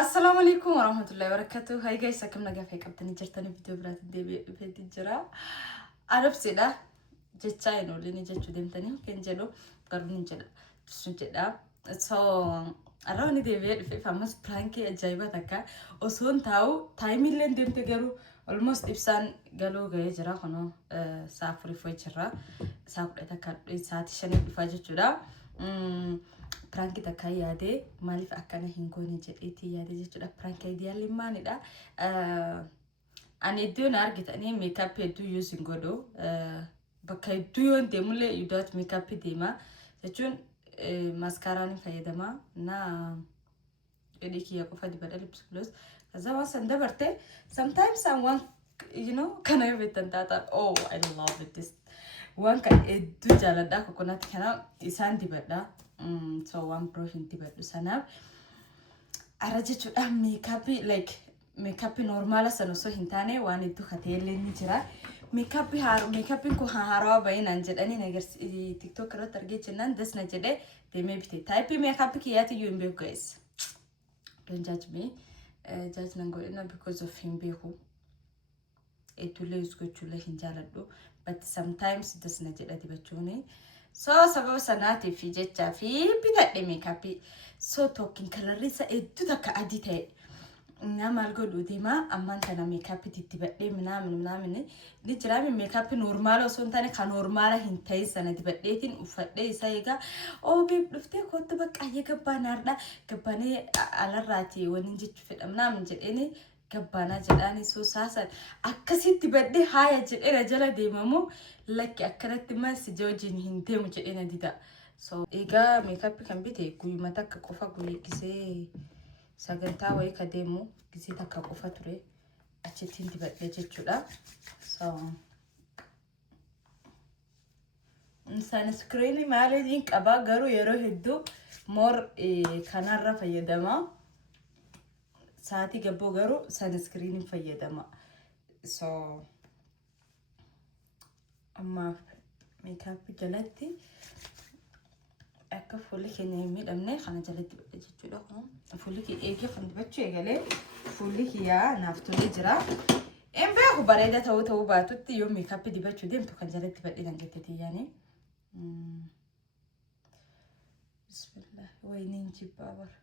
Assalamu alaikum warahmatullahi wabarakatuh. Hi guys, akkam nagaa fi qabtanii jirtanii video biraatti deebi'ee jira. Arabsiidha. Jecha hin oolini jechuu deemtanii kan jedhu garuu hin jedha. Sun jedha. So arrawni deebi'ee dhufe ammas pranki ajaa'iba takka osoon taa'u taayimillee deemte garuu almost ibsaan galoo ga'ee jira kunoo sa'a 4 jira. Sa'a 10 takka sa'aatii 5 dhufaa jechuudha. Prank takka yaade maaliif akkana hin goone jedheeti yaade jechuudha. Prank ideally maanidha. Ani iddoo na argitanii makeup hedduu using godhu. Bakka hedduu yoon deemullee you don't makeup deema jechuun maskaraan fayyadama na edii kiyya qofa dibadha lips gloss. Kaza waan san dabarte sometimes I want kana yoo beektan taata I love it this waan kan hedduu jaaladha coconut kana isaan dibadha. So one brush dibadhu sanaaf ara jechuudha makeup normal san osoo hin taane waan hedduu kateellee ni jira. Makeup kun haarawaa baay'inaan jedhanii nagarsi TikTok irratti argee jennaan dasna jedhee deemee bite. Type makeup kiyyaati iyyuu hin beeku guys. Don't judge me. Judge nan godhina because of hin beeku. Etulee usgochuulee hin jaaladhu. But sometimes dasna jedha dibachuuni. So sababa sanaatiif jecha fi bitadhe makeup. So talking colorisa hedduu takka adii ta'e. Namal godhu deema ammaan kana makeup dibadhee minaamin ni jira makeup normal osoo hin taane kan normal hin ta'e sana dibadheetiin uffadhee isa eega beeb dhuftee kootu bakka gabbaanaadha gabbaanee alarraati waniin jechuu fedha minaamin jedheeni gabbaanaa jedhaani soo saasan akkasitti dibadhee haaya jedheena jala deemamu lakki akkanatti mas joojin hin deemu jedheena dida. So egaa makeup kan bite guyyuma takka qofa guyyeessee sagantaa wayii ka deemu gisee takka qofa ture achittiin dibadhe jechuudha. So sunscreen maaliin qaba garuu yeroo hedduu more kanarra fayyadama. Sa'aatii gabboo garuu sunscreen fayyadama. So amma makeup jalatti akka fuulli keenya hin miidhamne kana jalatti dibadhe jechuudha. Fuulli kee eegee kan dibachuu eegalee fuulli kiyyaa naaf tolee jira. En beeku bareeda ta'uu baatutti yoo makeup dibachuu deemtu kan jalatti dibadhe nan jetteeti yaani. Bismillah wayniin jibbaa bara.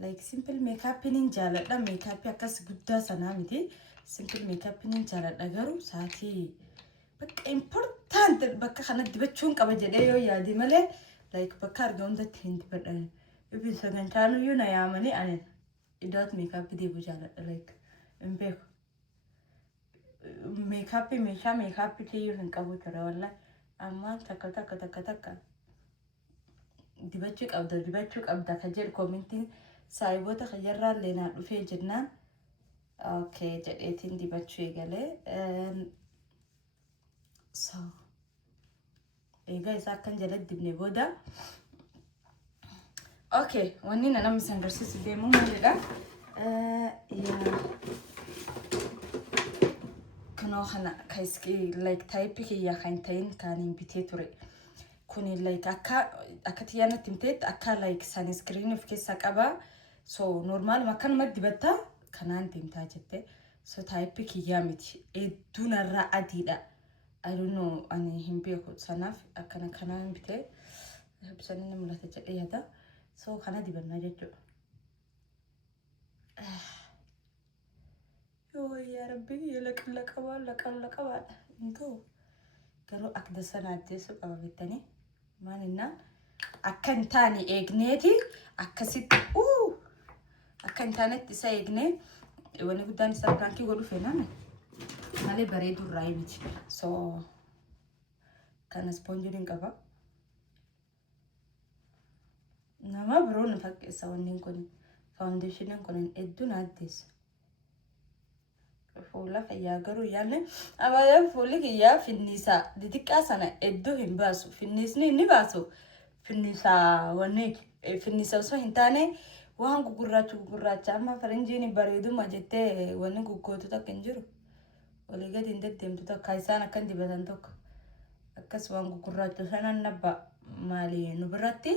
Like simple makeup nin jaaladha. Makeup akkas guddaa sanaa miti. Simple makeup nin jaaladha garuu sa'aatii bakka important bakka kana dibachuun qaba jedhee yoo yaadi malee like bakka arga hundatti hin dibadhan. Ibin sagantaan iyyuu na yaamanii ani iddoo makeup dibu jaaladha like hin beeku. Meeshaa makeup iyyuu hin qabu ture wallahi amma takka dibachuu qabda ka jedhu commenting saayiboota kajarraa leenaa dhufee jennaan. Okay jedheetiin dibachuu eegalee. So egaa isa akkan jalatti dibne booda okay wanni namni san garsiisu deemu maalidha kanoo kana kaiski like type kiyya kan ta'in kan bitee ture kuni like akka tiyyaanatti himteetti akka like sunscreen of keessa qaba. So normal makkanuma dibatta kanaan deemtaa jette. So type kiyyaa miti hedduu narraa adiidha. I don't know ani hin beeku sanaaf akkana kanaan bitee ibsanii ni mul'ata jedhee yaada. So kana dibannaa jechuudha. Yoo yaa rabbi laqabaadha intoo garuu akka dasana addeessu qaba beektanii maalinnaan akka hin taane eegneeti akkasitti akka hin taanetti isa eegnee wanni guddaan isa prankii godhu feenaan malee bareedu irraa miti. So kana sponjiin qaba nama biroon fakkeessa wanni kun foundation kun hedduu na addeessa. Fuula fayyaa garuu yaale abaayaan fuulli kiyyaa finnisaa xixiqqaa sana hedduu hin baasu. Finnisni ni baasu finnisaa wanni finnisa osoo hin taane waan gugurraacha amma faranjiin bareeduma jettee wanni guggootu takka hin jiru. Olii gadi hin deddeemtu tokko isaan akkan dibatan tokko akkas waan gugurraacha sanan nabba maali nu biratti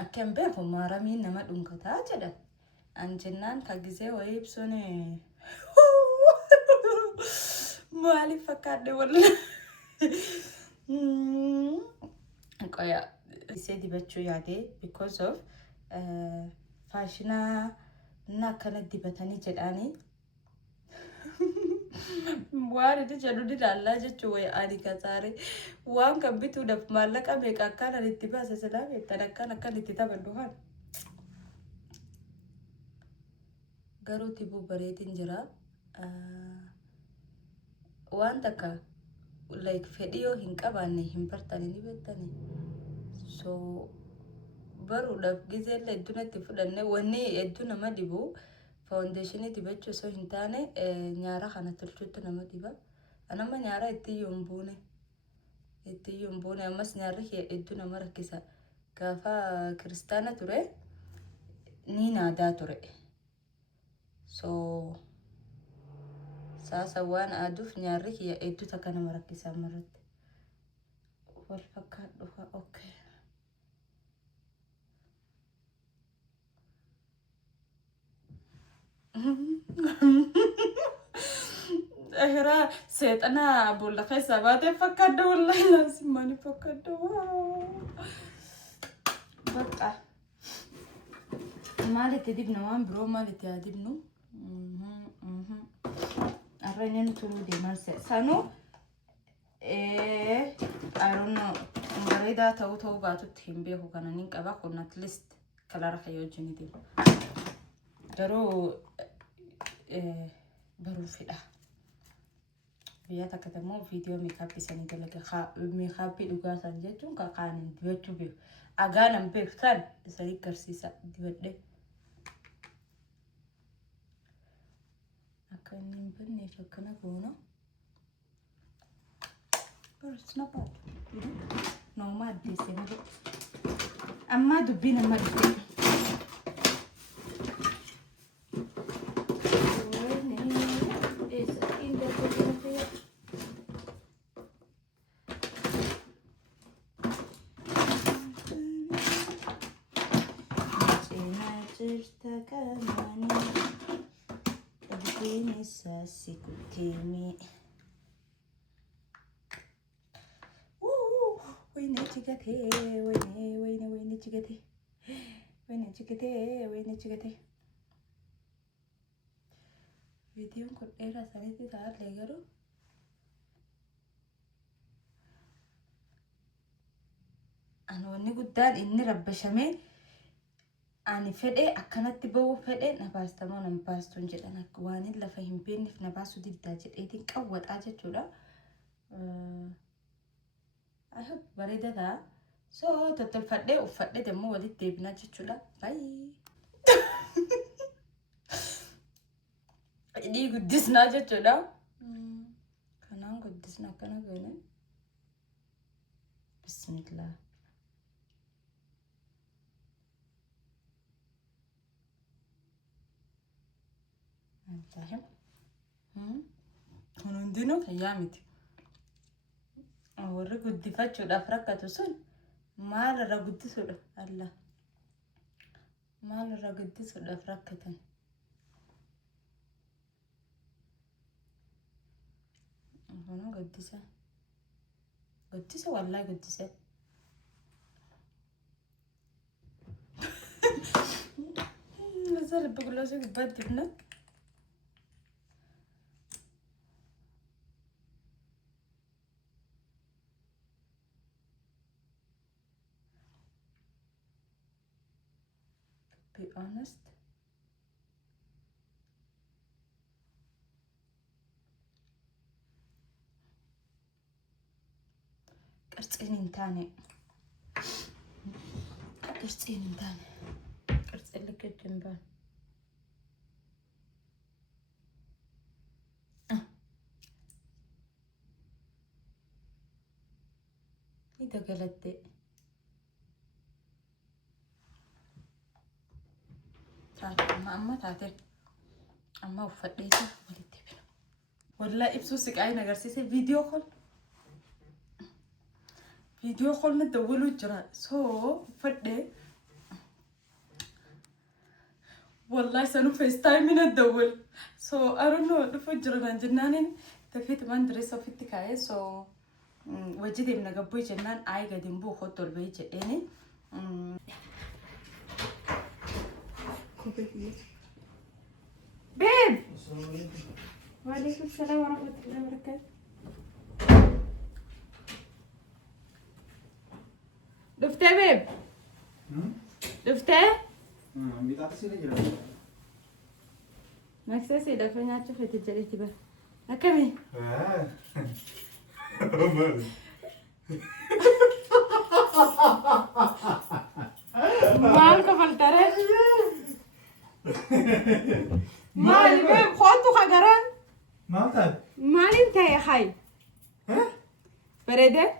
Akan beeku maaramiin nama dhunkataa jedha. Anjennaan ka gisee wayii ibsuun maaliif fakkaadde walla. Qoya isee dibachuu yaade because of faashinaa na akkana dibatanii jedhaanii. Waan itti jedhu didaalaa jechuu wayii ani kasaare waan kan bituudhaaf maallaqa meeqa akkaan itti baase silaa beektan akkaan itti taphadhu haan. Garuu tibuu bareedin jira. Waan takka like fedhiyoo hin qabaanne hin bartanii ni beektanii. So baruudhaaf gizeellee iddunatti fudhanne wanni hedduu nama dhibu foundationii dibachuu osoo hin taane nyaara kana tolchuutti nama dhiba. Anama nyaara ittiyyuu hin buune ammas nyaarri hedduu nama rakkisa. Gaafa kiristaana ture ni naadaa ture. So sasa waan aduuf nyaarri hedduu takka nama rakkisa ammarratti. Wal fakkaadhu okay. Ehra seetana bolla keessa baatee fakkaadda wallahi laasim maani fakkaadda. Bakka maalitti dibna waan biroo maalitti haa dibnu. Arraynen turuu deeman sanu I don't know bareedaa ta'uu baatutti hin beeku kana nin qaba kun at least kalara kayyoo jini garuu baruu fedha. Biyya takka immoo viidiyoo meekaappii sanii dalaga meekaappii dhugaa san jechuun kaqaanin dibachuu beeku. Agaanan beektan isanii garsiisa dibadhe. Akka inni hin banneef akkana goona. It's not bad. No mad this amma dubbina madde. Wayne chigate. Video kun dheeraa sanitti taa'aa garuu ani wanni guddaan inni rabbashamee ani fedhee akkanatti bahuu fedhee na baastamoo na baastuun jedhan akka waan lafa hin beekneef na baasuu diddaa jedheetiin qawwaxaa jechuudha. I hope bareeda ta'a. So tottolfadhee uffadhee demmoo walitti deebinaa jechuudha. Bye. Ini guddisnaa jechuudha. Kanaan guddisna akkana goone. Bismillah. Antahim. Kun hundinuu fayyaa miti. Warri guddifachuudhaaf rakkatu sun maal irra guddisuudha Allah. Maal irra guddisuudhaaf rakkatan. Bunu guddisa. Guddisa wallahi guddisa. Nazar buglosu gubbadibna. Be honest. Qirtsiin hin taane. Qirtsiin hin taane. Qirtsiin liqeetti hin baane. Ni dagalatte. Amma taate. Amma uffadheeti walitti bina. Wallahi ibsuu siqaayin agarsiise viidiyoo kol. Video call na dawwalu jira. So fadhe والله سنو FaceTime من الدول so I don't know دفجر من جنان تفيت من درس في التكاية so وجدي من قبوي جنان عاي قديم بو خطو البيت يعني بيب وعليكم السلام ورحمة الله وبركاته دفتة بيب دفتة بتعطي لي مكسسي دفني أشوف تجري تبى أكمل ما قبل ترى مالي بيب خاطو خجران مالي انت يا حي بريدة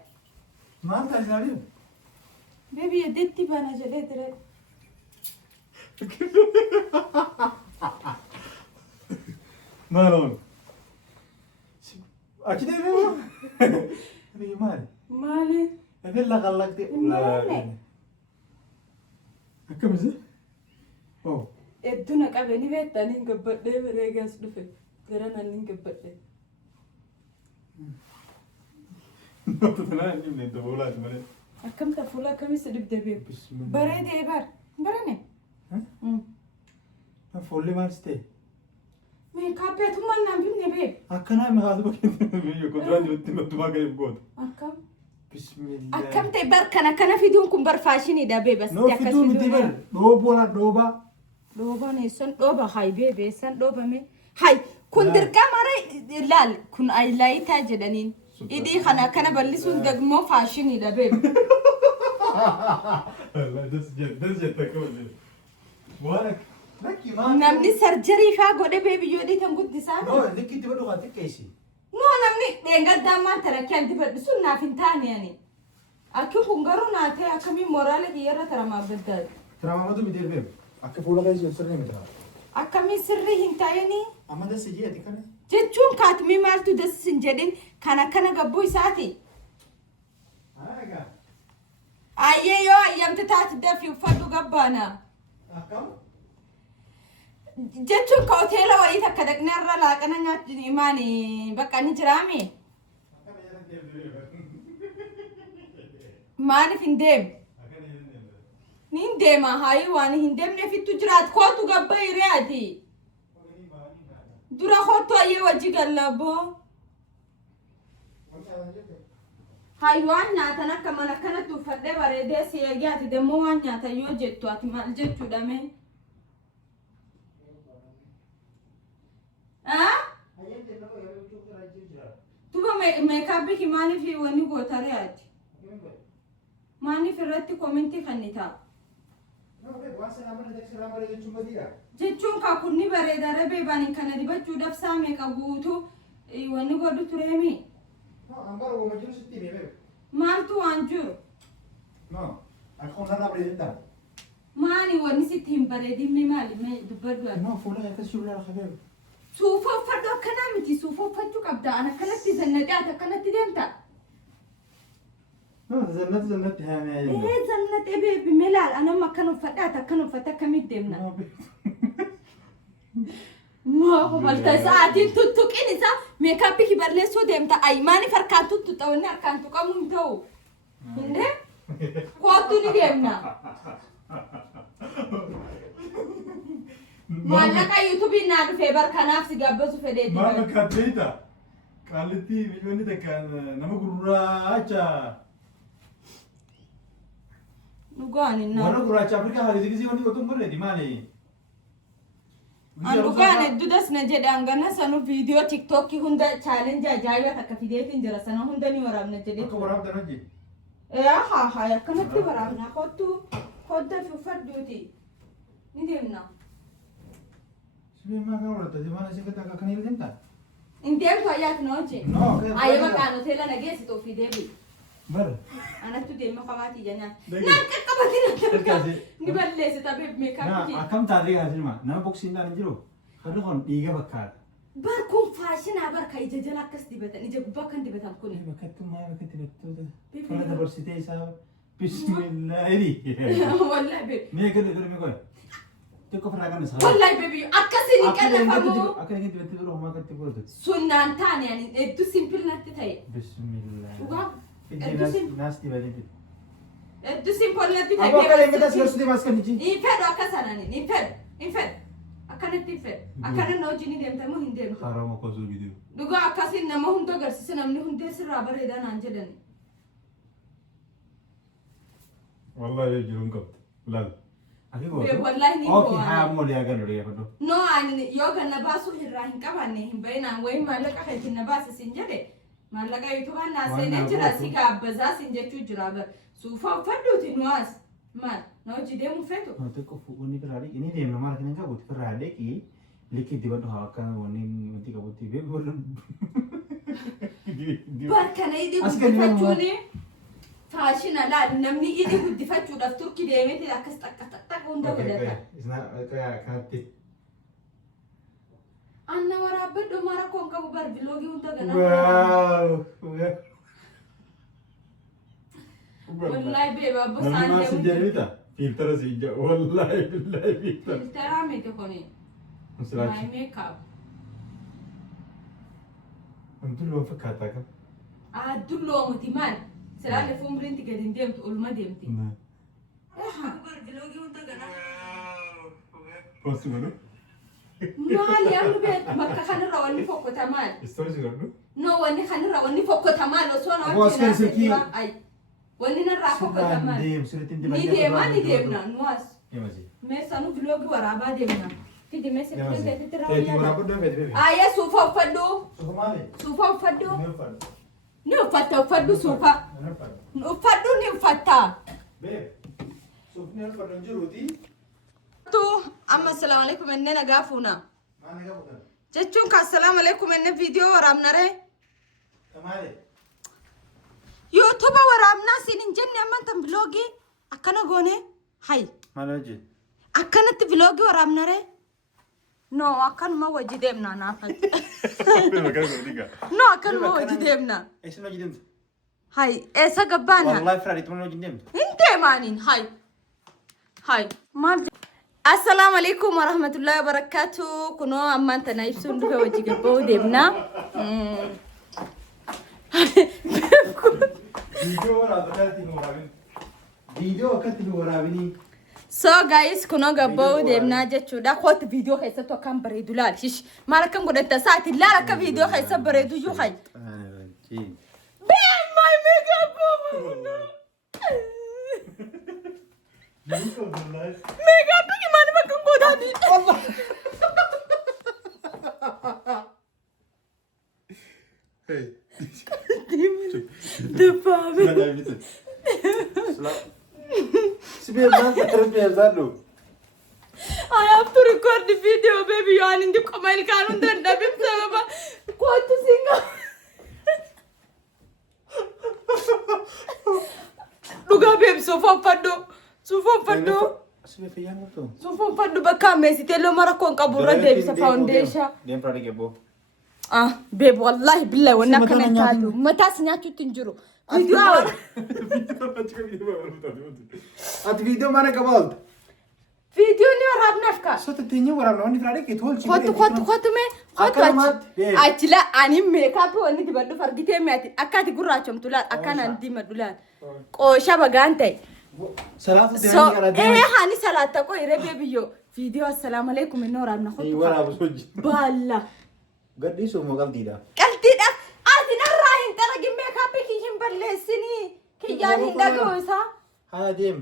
بيبي يدتي بنا جليت رد مالون أكيد أبي مالي أبي لا غلقتي كم زين أوه الدنيا كابيني بيت تاني نقبل ده بريجاس دفع كرنا نقبل ده نقطة نجيب لي دبولات مالي كم تفولا كم يصير بيب بريدة إبر برني فولي مارستي ميكاب يا توما نبي بيب أكنا ما هذا بكين كنتران جبت ما قريب قود أكم بسم الله أكم تبر كنا فيديوكم برفاشيني ده بيب بس نو فيديو متبر دوبا دوبا دوبا نيسان دوبا هاي بيب سان دوبا مي هاي كن دركا مرة لال كن أي لاي تاجدنين إدي خنا كنا بلسون دقمو فاشيني ده بيب لا دس جد تكون وارك نمني سرجري فا قولي بيبي يودي تنقود ديسان نو لكي تبدو غاتي كيسي نو نمني دينغا داما ترى كان تبدو سنة فنتاني يعني أكيو خنقرو ناتي أكمي مورالك يرى ترى ما بدل ترى ما بدو مدير بيب أكي فولا غايز يسرني مترا أكمي سري هنتايني أما دس جي أتكلم جتشون كاتمي مالتو دس سنجدين كان قبوي ساتي أيه يو أيام تتعت دافي وفادو قبانا أكم جتشون كأوتيلا وريتا كدك نرى لكن أنا إيماني بقى نجرامي ماني فندم نندم هاي واني هندم نفي تجرات خوتو قباي رياتي درا خوتو أيه وجه قلبو هايوان ناتنا كمان كانت تفدى بريدة سياجات دموان ناتا يوجد أتمال جتو دمي تبا ميكاب بك ماني في وني غوتاريات ماني في رتي كومنتي خنيتا جتشون كاكوني بريدة ربي باني كان دي بچو دفسا ميكاب غوتو وني غودو تريمي مالتو انجو أكون هذا بريدة ماني وني ستيم بريدي مي مالي مي دبردو ما فولا يكسر لا خبير سوفو فردو كنامتي سوفو فتو قبدا أنا كنت زندات كنت ديمتا زنت هامي إيه زنت إبي بملال أنا ما كانوا فتا كميت ديمنا ما هو بلتا ساعتين توك إني سا ميكابي كي برلسو ديمتا أي ماني فركان تتوني أركان تقامون تو هنده قوتوني ديمنا مالك يوتيوب نادو فيبر كناف سيجابسو فديتي ما كاتبيتا قالتي مليون ده كان نمغراچا نغاني نا وانا غراچا افريكا هذه كيسي وني وتم بريدي مالي نغاني دودس نجدانغنا سنو فيديو تيك توك كي هوندا تشالنج جايبا تك فيديو تنجرا سنو هوندا ني ورام نجدي اكو ورام دنجي ها يا كنت ورام نا خد في فردوتي نديمنا ما كان ولا تجمعنا شكلك كان يلزمتا انتم فايات نوجي نو ايما كانوا تيلا نجيس تو في دبي بر انا تدي ما خواتي جنا لا كبتي نبلس تبي ميكاب نا كم تاريخ هذه ما بوكسين دا نجرو خلوهم ديغا بكار بركم فاشن بركا يججلا كس دبت نجي بكن دبت كوني بكتم ما بكتبت فلا دبرسيتي سا بسم الله لي والله بي مي كده مي كده تكو فرا كان صار والله بيبي أكسيني كنا فمو أكن كنت بتقول ما كنت بقول سنان تاني يعني إدو سيمبل نتتهي بسم الله وقام ناس تبى إدو سيمبل نتتهي أبغى كلام بس لسه ماسك نيجي إنفد أكسراني إنفد أكنت إنفد أكن نوجيني ديم تمو هندم حرام أكو زوج ديو دوغا أكاسين نمو هندو غرسي نمني هندو سر رابر هيدا نانجلني والله يجرون كبت لا والله ني اوكي ها مو لي اغن ريا بدو no ani yoga na basu hirrahin kabane himbayna way malaka haytin na bas sinjade malaka yutuba na sene jira sika baza sinjechu jira ba sufa faduti nuas mal no jide mu fetu no te ko fugoni berari ini dia nomor kena kabut berade ki liki di badu haka woni nanti kabuti be bolon barkana idi gudifachuni fashion ala namni idi gudifachu da turki de meti akas tak unda wadata isna kayak kanti anna warabbe do mara kon kabu bar vlogi unda gana wow wallahi be babu sande sande sejari filter sih wallahi billahi filter filter ame to koni my makeup antu lo fakata kan dullo mutiman سلالة فم برنتي قاعدين ديمت أول ديمتي. bar vlogi unda gana. Posso ver? Mal ya rubet makka khana rawani fokko tamal. Story sih kan? No wani khana rawani fokko tamal lo sona Bos kan seki. Ay. Wani na ra fokko tamal. Sudah tinti Ni dem na nuas. Ya masih. Me sanu vlogi waraba dem na. Tidi me se prende titra. Tadi waraba do bebe. Aya sufa faddo. Sufa male. Sufa faddo. Faddo. Ni fatta faddo sufa. Faddo ni fatta. Bebe. Sufa ni faddo jiruti. تو أما السلام عليكم إننا قافونا ما أنا قافونا جتشون كالسلام عليكم إن فيديو ورامنا ري كمالي يوتيوب ورامنا سينين جنة أما أنت بلوجي أكنا قوني هاي ما لوجي أكنا تفلوجي ورامنا ري نو أكن ما وجديمنا نافذ نو أكن ما وجديمنا إيش ما جديمت هاي إيش قبانا والله فرادي تمنى جديمت أنت مانين هاي مال السلام عليكم ورحمة الله وبركاته كنو أما أنت نايفسون دوه وجي قبو ديبنا فيديو كتب ورابني So guys كنو قبو ديبنا جاتشو دا خوات فيديو خيسا تو كان بريدو لا شيش ما لكم قد التساتي لا لك فيديو خيسا بريدو جو خي بين ماي ميك اب ميك اب gimana makan gue tadi Allah hey depan I have to record the video baby you are in the comment kan undan dabim sama kuatu singa duga babe sofa paddo Sufu faddu bakka mesi telo mara kon kabura de bisa foundation. Dem prade gebo. Babe wallahi billahi wana kana talu. Mata sinya tutinjuru. Video awal. At video mana kabal. Video ni warab nafka. So to tinyu warab no ni prade ke thol chi. Khotu me achila ani makeup wani dibaddu fargite me ati akati gurra chomtulat akana ndi madulat. Ko shaba gante. Salatu so hani salata ko ire bebiyo video assalamu alaikum inora na khot wala busoji balla gaddi so mo galdida ati narahin taragi makeup ki himbalesini ki yani dagosa hadim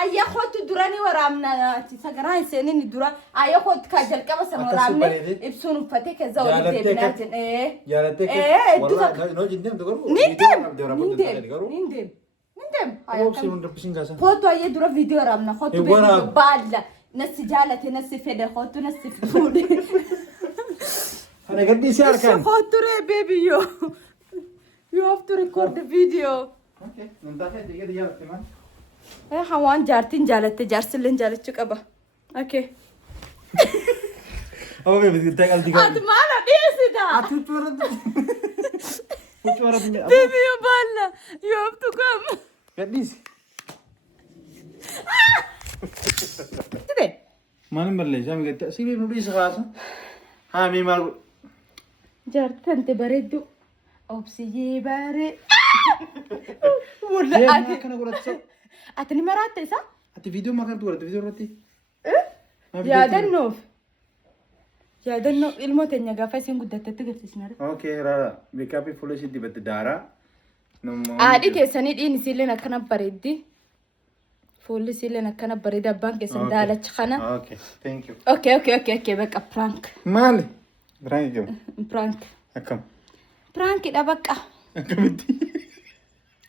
ayya khot durani waramna ati sagaran senini dura ayya khot ka jalka bas waramne ibsun fate ka zawli debnatin yarate no jindem to garu nindem Obse un repisin casa. Foto aye dura video ramna foto be balla nasi jalati nasi fede foto nasi food Ana gaddi siar kan. Foto re baby you have to record the video Okay nanda fe dige diya teman hawan jartin jalate jarsilin jalachu qaba Okay Aba be tagal diga Atmana disida Atu chorad Baby you balla you have to come Gaddi Tide Maal balleessaa migatte sibii nudii sakaasa. Haa mi maal jaartante bareeddu obsiyee baaree. Walla ati kana godhatsa. Ati ni maraatte isa? Ati viidiyoo makan tu godhatte viidiyoo irratti. Yaadannoo ilmoo teenya gaafa isin guddattetti garsiisnare. Okay rara meekaappii fuula isii dibatti daaraa. Haadhi teessanii dhiin isiilleen akkana bareeddi. Fuulli isiilleen akkana bareeda abbaan keessan daalacha kana. Okay thank you. Okay bakka prank. Maali? Prank jiru. Prank. Akkam. Prankidha bakka. Akkamitti?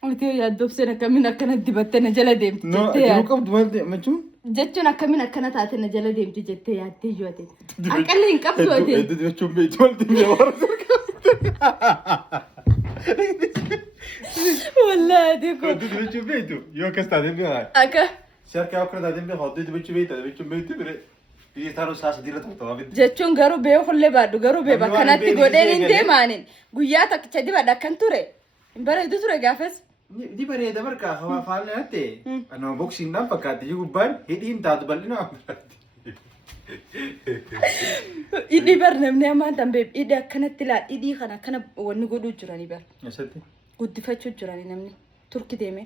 Ati yaaddoofseen akkamiin akkana dibattee na jala deemti jettee yaadde. No, qabdu maal jechuun? Jechuun akkamiin akkana taate na jala deemti jettee yaaddee yoo ate. Aqalli hin qabdu ate. Eddu jechuun beektu wal deemee warra sarkaa. Wallahi ko. Eddu jechuun beektu yoo akkas taate beekaa. Akka. Sarkaa akka taate beekaa eddu jechuun beektu bire. Biyya taanuu saasa diirra tokko ta'aa bitti. Jechuun garuu bee hullee baadhu garuu bee bakkanatti godheen hin deemaanin guyyaa takkicha dibadha akkan ture. Hin bareedu ture gaafas. Di bareeda markaa hawaa faallee hattee. Anoo boksiin dhaan fakkaatti gubbaan hidhiin taatu bal'ina. Hidhii bar namni ammaan tan beebi hidhii akkanatti laa hidhii kana akkana wanni godhuu jiranii bar. Eessatti? Guddifachuu jiranii namni turki deeme.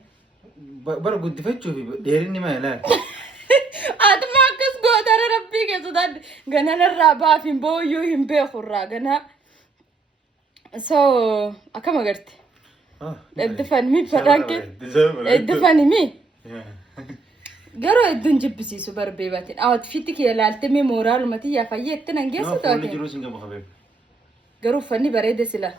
Bara guddifachuufi dheerinni maa ilaali? Atuma akkas gootara rabbii keessatti gananarraa baafin booyyuu hin beekurraa ganaa. So akkam agarti? Eddifan mi fadhaanke? Eddifan mi? Garuu edduun jibbisiisu barbeebatiin. Outfit kee ilaalte mi mooraalumatti yaa fayyeetti nan geessu taate? Fuulli jiruu sin gabu habeeb. Garuu uffanni bareede sila.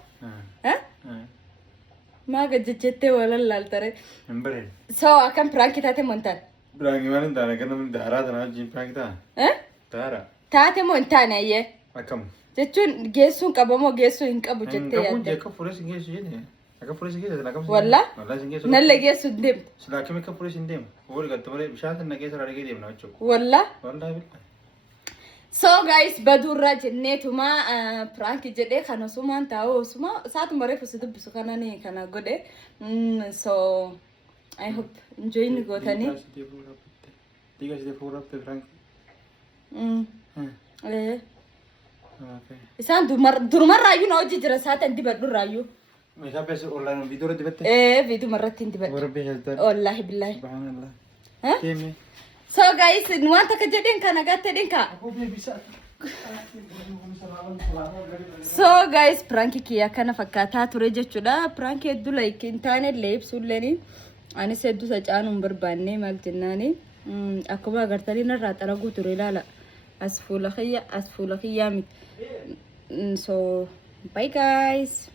Maa gajjachettee walan laaltare. Hin bareede. So akkam piraanki taate montaan? Piraanki maal hin taane kan namni daaraa tanaa wajjin piraanki ta'a? Daaraa. Taate moo hin taane ayyee? Akkam. Jechuun geessuun qabamoo geessuu hin qabu jettee yaadde. Akka fuula sin geessu jenne. Akka fuula sin geessu akkam. Walla? Wallaa sin geessu. Nalle geessu hin deemu. Silaa akkam akka fuula sin deemu. Wal gatte malee bishaan sin naqee sarara gee deemna jechuudha. Walla? Wallaa bilaa. So guys badurra jenneetuma prank jedhee kana sumaan taa'u suma saatuma reefu si dubbisu kana ni kana godhe. So I hope enjoying gootanii. Diga si fuula pe prank. Isaan durumarraayyuu na hojii jira saatan dibadhurraayyuu. Meeshaa beesu online viidiyoo irratti dibatte? Viidiyoo marratti hin dibadhe. Warra beekaltaan. Wallahi billahi. Subhanallah. Keeme. So guys waan takka jedheen kana gatte dhinka. So guys prank kiyya kana fakkaataa ture jechuudha. Prank hedduu like hin taane illee ibsuulleen anis hedduu sacaanuun barbaanne maal jennaani. Akkuma agartanii narraa xaraguu ture ilaala. As fuula kiyyaa miti. So bye guys.